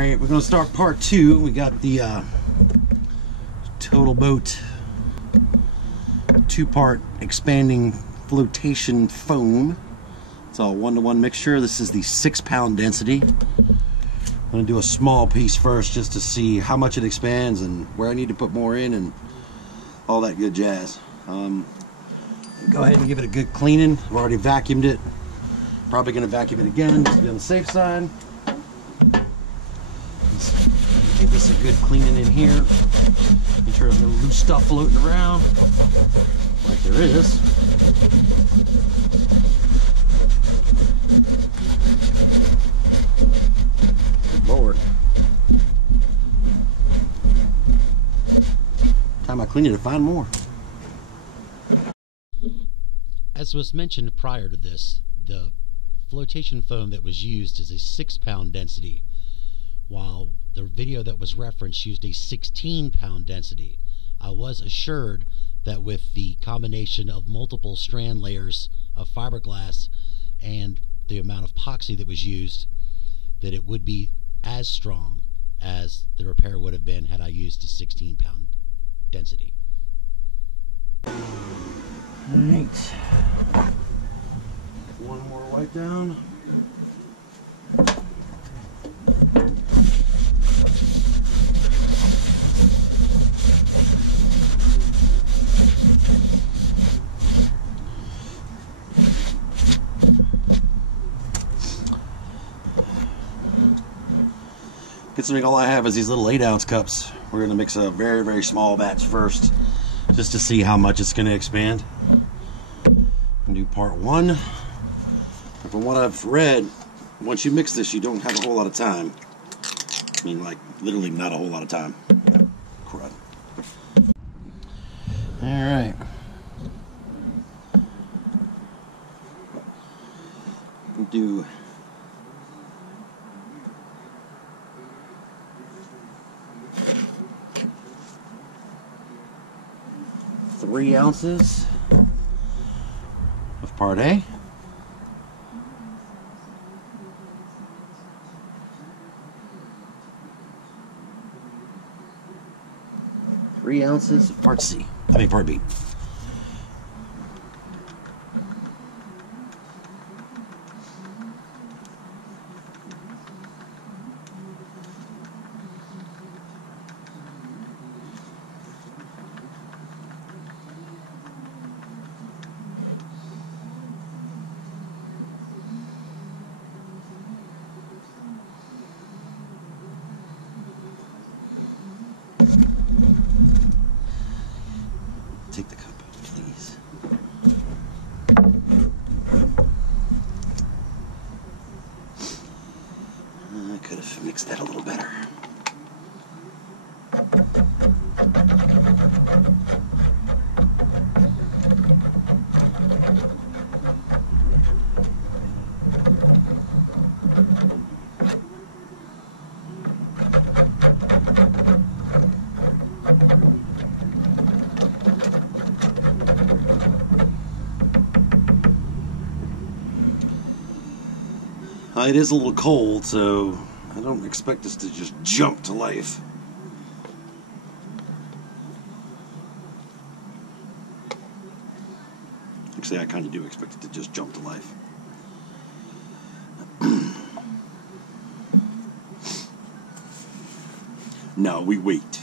Alright, we're going to start part 2. We got the Total Boat 2-part expanding flotation foam. It's all 1-to-1 mixture. This is the 6-pound density. I'm going to do a small piece first just to see how much it expands and where I need to put more in and all that good jazz. Go ahead and give it a good cleaning. I've already vacuumed it. Probably going to vacuum it again just to be on the safe side. Give this a good cleaning in here. Make sure there's no loose stuff floating around, like there is. Good Lord. Time I clean it to find more. As was mentioned prior to this, the flotation foam that was used is a 6-pound density, while the video that was referenced used a 16-pound density. I was assured that with the combination of multiple strand layers of fiberglass and the amount of epoxy that was used, that it would be as strong as the repair would have been had I used a 16-pound density. Alright. One more wipe down. Considering all I have is these little 8-ounce cups, we're going to mix a very, very small batch first just to see how much it's going to expand. And do part 1. And from what I've read, once you mix this, you don't have a whole lot of time. I mean, like, literally not a whole lot of time. Crud. Alright. Do 3 ounces of part A. Three ounces of part C. I mean part B. Take the cup, please. I could have mixed that a little better. It is a little cold, so I don't expect this to just jump to life. Actually, I kind of do expect it to just jump to life. No, we wait.